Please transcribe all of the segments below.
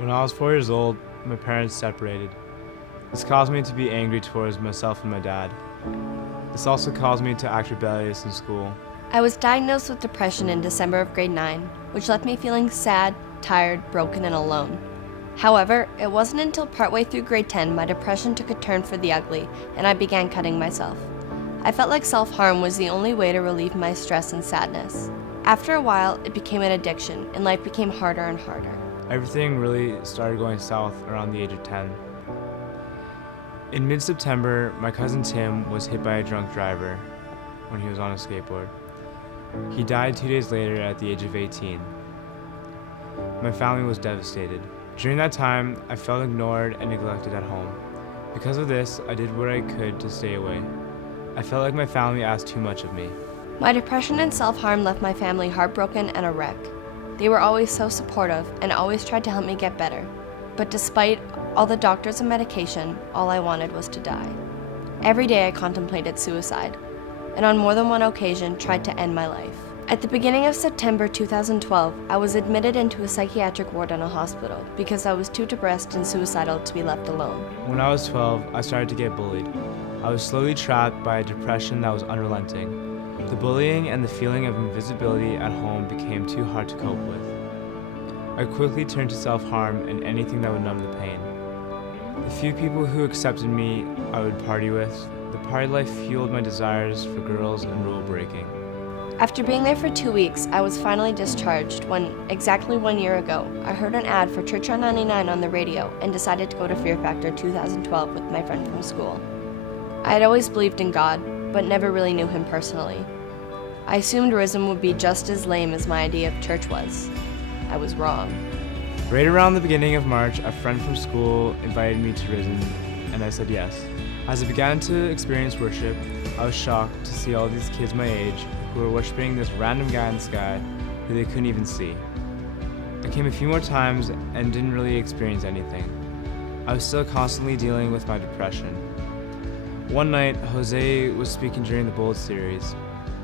When I was 4 years old, my parents separated. This caused me to be angry towards myself and my dad. This also caused me to act rebellious in school. I was diagnosed with depression in December of grade 9, which left me feeling sad, tired, broken, and alone. However, it wasn't until partway through grade 10 my depression took a turn for the ugly, and I began cutting myself. I felt like self-harm was the only way to relieve my stress and sadness. After a while, it became an addiction, and life became harder and harder. Everything really started going south around the age of 10. In mid-September, my cousin Tim was hit by a drunk driver when he was on a skateboard. He died 2 days later at the age of 18. My family was devastated. During that time, I felt ignored and neglected at home. Because of this, I did what I could to stay away. I felt like my family asked too much of me. My depression and self-harm left my family heartbroken and a wreck. They were always so supportive and always tried to help me get better. But despite all the doctors and medication, all I wanted was to die. Every day I contemplated suicide, and on more than one occasion tried to end my life. At the beginning of September 2012, I was admitted into a psychiatric ward in a hospital because I was too depressed and suicidal to be left alone. When I was 12, I started to get bullied. I was slowly trapped by a depression that was unrelenting. The bullying and the feeling of invisibility at home became too hard to cope with. I quickly turned to self-harm and anything that would numb the pain. The few people who accepted me I would party with, the party life fueled my desires for girls and rule breaking. After being there for 2 weeks, I was finally discharged when, exactly 1 year ago, I heard an ad for Church on 99 on the radio and decided to go to Fear Factor 2012 with my friend from school. I had always believed in God, but never really knew him personally. I assumed Rizn would be just as lame as my idea of church was. I was wrong. Right around the beginning of March, a friend from school invited me to Rizn, and I said yes. As I began to experience worship, I was shocked to see all these kids my age who were worshiping this random guy in the sky who they couldn't even see. I came a few more times and didn't really experience anything. I was still constantly dealing with my depression. One night, Jose was speaking during the Bold series.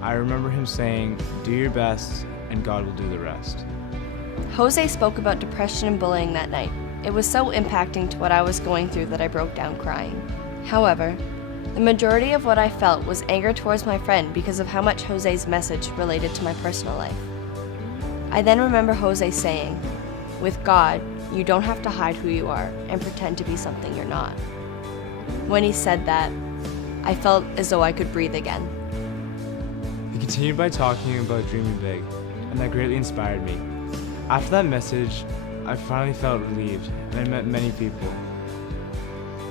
I remember him saying, "Do your best and God will do the rest." Jose spoke about depression and bullying that night. It was so impacting to what I was going through that I broke down crying. However, the majority of what I felt was anger towards my friend because of how much Jose's message related to my personal life. I then remember Jose saying, "With God, you don't have to hide who you are and pretend to be something you're not." When he said that, I felt as though I could breathe again. He continued by talking about dreaming big, and that greatly inspired me. After that message, I finally felt relieved, and I met many people.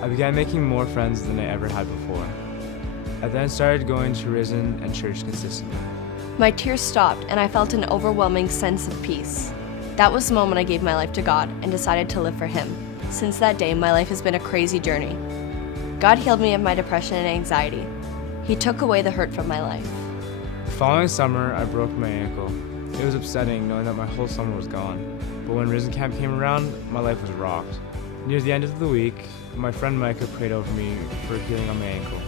I began making more friends than I ever had before. I then started going to Rizn and church consistently. My tears stopped, and I felt an overwhelming sense of peace. That was the moment I gave my life to God and decided to live for Him. Since that day, my life has been a crazy journey. God healed me of my depression and anxiety. He took away the hurt from my life. The following summer, I broke my ankle. It was upsetting knowing that my whole summer was gone. But when Rizn camp came around, my life was rocked. Near the end of the week, my friend Micah prayed over me for healing on my ankle.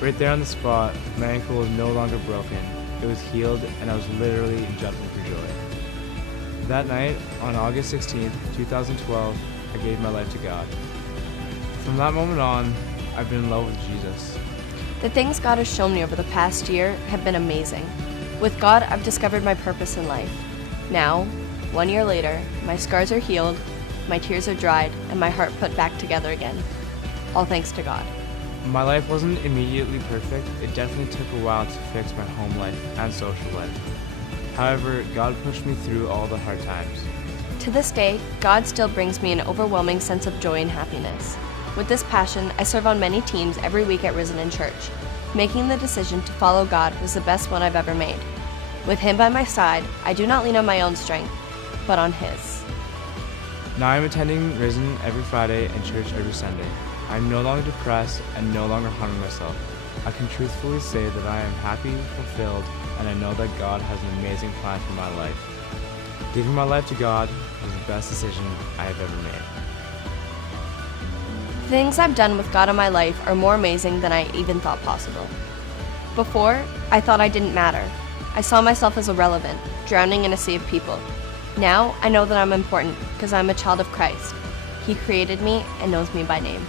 Right there on the spot, my ankle was no longer broken. It was healed, and I was literally jumping for joy. That night, on August 16th, 2012, I gave my life to God. From that moment on, I've been in love with Jesus. The things God has shown me over the past year have been amazing. With God, I've discovered my purpose in life. Now, 1 year later, my scars are healed, my tears are dried, and my heart put back together again. All thanks to God. My life wasn't immediately perfect. It definitely took a while to fix my home life and social life. However, God pushed me through all the hard times. To this day, God still brings me an overwhelming sense of joy and happiness. With this passion, I serve on many teams every week at Rizn and church. Making the decision to follow God was the best one I've ever made. With Him by my side, I do not lean on my own strength, but on His. Now I'm attending Rizn every Friday and church every Sunday. I'm no longer depressed and no longer harming myself. I can truthfully say that I am happy, fulfilled, and I know that God has an amazing plan for my life. Giving my life to God was the best decision I have ever made. The things I've done with God in my life are more amazing than I even thought possible. Before, I thought I didn't matter. I saw myself as irrelevant, drowning in a sea of people. Now I know that I'm important because I'm a child of Christ. He created me and knows me by name.